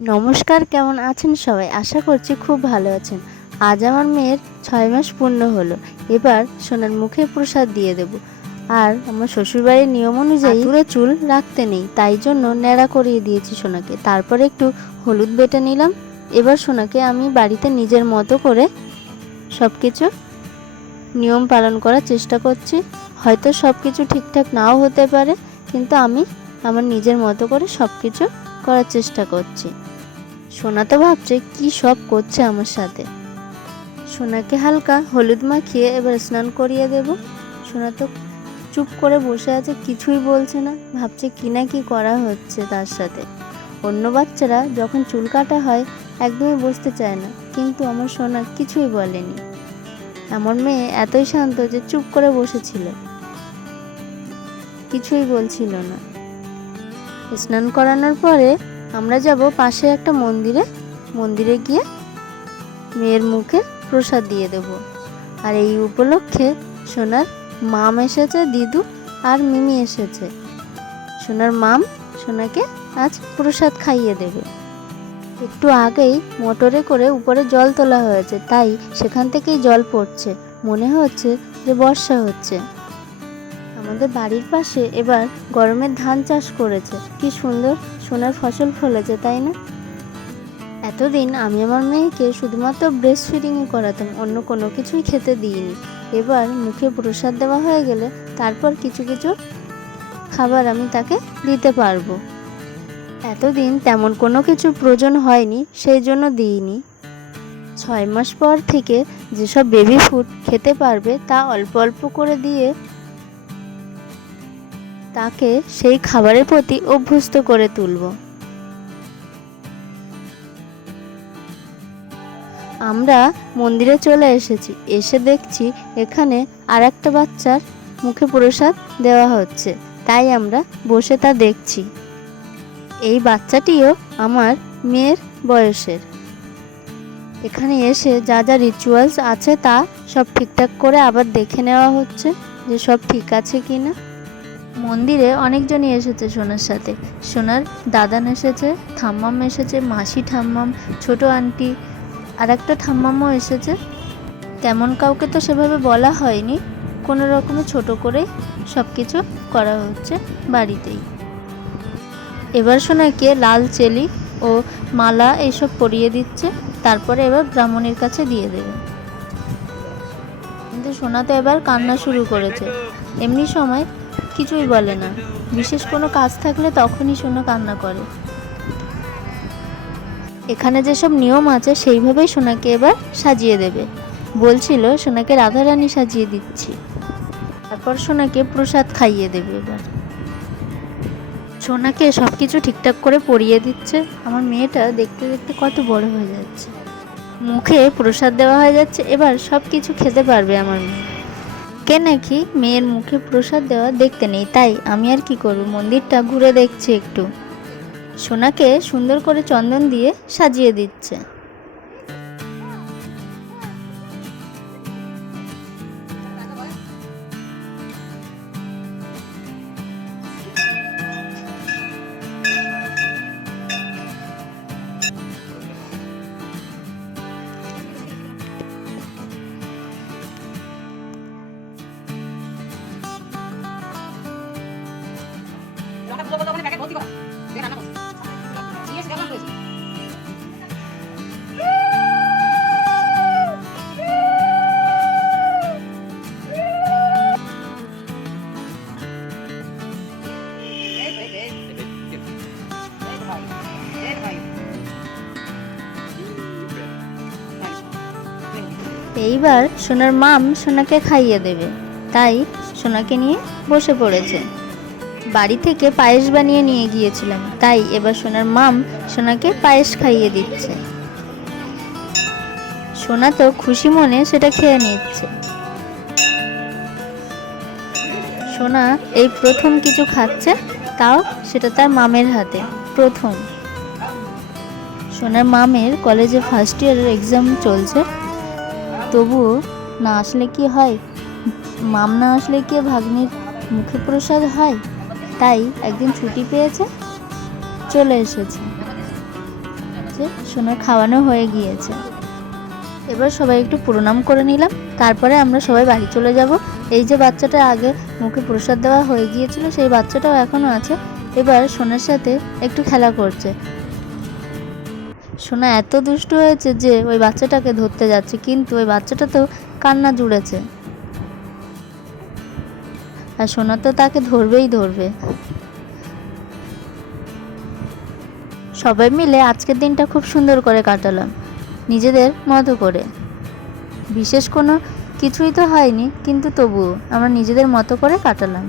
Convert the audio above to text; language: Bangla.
নমস্কার, কেমন আছেন সবাই? আশা করছি খুব ভালো আছেন। আজ আমার মেয়ের 6 মাস পূর্ণ হলো। এবার সোনার মুখে প্রসাদ দিয়ে দেব। আর আমার শ্বশুরবাড়ির নিয়ম অনুযায়ী পুরো চুল রাখতে নেই, তাই জন্য ন্যাড়া করিয়ে দিয়েছি সোনাকে। তারপরে একটু হলুদ বেটে নিলাম। এবার সোনাকে আমি বাড়িতে নিজের মতো করে সব কিছু নিয়ম পালন করার চেষ্টা করছি। হয়তো সব কিছু ঠিকঠাক নাও হতে পারে, কিন্তু আমি আমার নিজের মতো করে সব কিছু করার চেষ্টা করছি। সোনা তো ভাবছে কি সব করছে আমার সাথে। সোনাকে হালকা হলুদ মাখিয়ে এবার স্নান করিয়ে দেব। সোনা তো চুপ করে বসে আছে, কিছুই বলছে না, ভাবছে কি না কি করা হচ্ছে তার সাথে। অন্য বাচ্চারা যখন চুল কাটা হয় একদমই বসতে চায় না, কিন্তু আমার সোনা কিছুই বলেনি। আমার মেয়ে এতই শান্ত যে চুপ করে বসেছিল, কিছুই বলছিল না। স্নান করানোর পরে আমরা যাব পাশে একটা মন্দিরে গিয়ে মেয়ের মুখে প্রসাদ দিয়ে দেব। আর এই উপলক্ষে সোনার মাম এসেছে, দিদু আর মিমি এসেছে। সোনার মাম সোনাকে আজ প্রসাদ খাইয়ে দেবে। একটু আগেই মোটরে করে উপরে জল তোলা হয়েছে, তাই সেখান থেকেই জল পড়ছে। মনে হচ্ছে যে বর্ষা হচ্ছে। আমাদের বাড়ির পাশে এবার গরমের ধান চাষ করেছে, কি সুন্দর সোনার ফসল ফলেছে, তাই না? এতদিন আমি আমার মেয়েকে শুধুমাত্র ব্রেস্ট ফিডিংই করাতাম, অন্য কোনো কিছুই খেতে দিইনি। এবার মুখে প্রসাদ দেওয়া হয়ে গেলে তারপর কিছু কিছু খাবার আমি তাকে দিতে পারবো। এতদিন তেমন কোনো কিছু প্রয়োজন হয়নি, সেই জন্য দিইনি। 6 মাস পর থেকে যেসব বেবি ফুড খেতে পারবে তা অল্প অল্প করে দিয়ে তাকে সেই খাবারের প্রতি অভ্যস্ত করে তুলব। আমরা মন্দিরে চলে এসেছি, এসে দেখছি এখানে আর একটা বাচ্চার মুখে প্রসাদ দেওয়া হচ্ছে, তাই আমরা বসে তা দেখছি। এই বাচ্চাটিও আমার মেয়ের বয়সের। এখানে এসে যা যা রিচুয়ালস আছে তা সব ঠিকঠাক করে আবার দেখে নেওয়া হচ্ছে যে সব ঠিক আছে কিনা। মন্দিরে অনেকজনই এসেছে সোনার সাথে। সোনার দাদান এসেছে, ঠাম্মাম এসেছে, মাসি ঠাম্মাম, ছোট আন্টি আর একটা ঠাম্মামও এসেছে। তেমন কাউকে তো সেভাবে বলা হয়নি, কোনো রকমে ছোট করেই সব কিছু করা হচ্ছে বাড়িতেই। এবার সোনাকে লাল চেলি ও মালা এইসব পরিয়ে দিচ্ছে, তারপরে এবার ব্রাহ্মণের কাছে দিয়ে দেবে। কিন্তু সোনা তো এবার কান্না শুরু করেছে। এমনি সময় কিছুই বলে না, বিশেষ কোনো কাজ থাকলে তখনই সোনা কান্না করে। এখানে যেসব নিয়ম আছে সেইভাবেই সোনাকে এবার সাজিয়ে দেবে। বলছিল সোনাকে রাধারানী সাজিয়ে দিচ্ছি, তারপর সোনাকে প্রসাদ খাইয়ে দেবে। এবার সোনাকে সব কিছু ঠিকঠাক করে পরিয়ে দিচ্ছে। আমার মেয়েটা দেখতে দেখতে কত বড় হয়ে যাচ্ছে। মুখে প্রসাদ দেওয়া হয়ে যাচ্ছে, এবার সব কিছু খেতে পারবে আমার মেয়ে। কে নাকি মেয়ের মুখে প্রসাদ দেওয়া দেখতে নেই, তাই আমি আর কি করব, মন্দিরটা ঘুরে দেখছি একটু। সোনাকে সুন্দর করে চন্দন দিয়ে সাজিয়ে দিচ্ছে। এইবার সোনার মাম সোনাকে খাইয়ে দেবে, তাই সোনাকে নিয়ে বসে পড়েছে। বাড়ি থেকে পায়েস বানিয়ে নিয়ে গিয়েছিলাম, তাই এবার সোনার মাম সোনাকে পায়েস খাইয়ে দিচ্ছে। সোনা তো খুশি মনে সেটা খেয়ে নিচ্ছে। সোনা এই প্রথম কিছু খাচ্ছে, তাও সেটা তার মামের হাতে প্রথম। সোনার মামের কলেজে ফার্স্ট ইয়ারের এক্সাম চলছে, তবুও না আসলে কি হয়, মাম না আসলে কি ভাগ্নির মুখে প্রসাদ হয়, তাই একদিন ছুটি পেয়েছে, চলে এসেছে। গিয়েছে, সোনার খাওয়ানো হয়ে গিয়েছে। এবার সবাই একটু প্রণাম করে নিলাম, তারপরে আমরা সবাই বাড়ি চলে যাব। এই যে বাচ্চাটা আগে মুখে প্রসাদ দেওয়া হয়ে গিয়েছিল, সেই বাচ্চাটাও এখনও আছে। এবার সোনার সাথে একটু খেলা করছে। সোনা এত দুষ্ট হয়েছে যে ওই বাচ্চাটাকে ধরতে যাচ্ছে, কিন্তু ওই বাচ্চাটা তো কান্না জুড়েছে, আর সোনা তো তাকে ধরবেই ধরবে। সবাই মিলে আজকের দিনটা খুব সুন্দর করে কাটালাম, নিজেদের মতো করে। বিশেষ কোনো কিছুই তো হয়নি, কিন্তু তবুও আমরা নিজেদের মতো করে কাটালাম।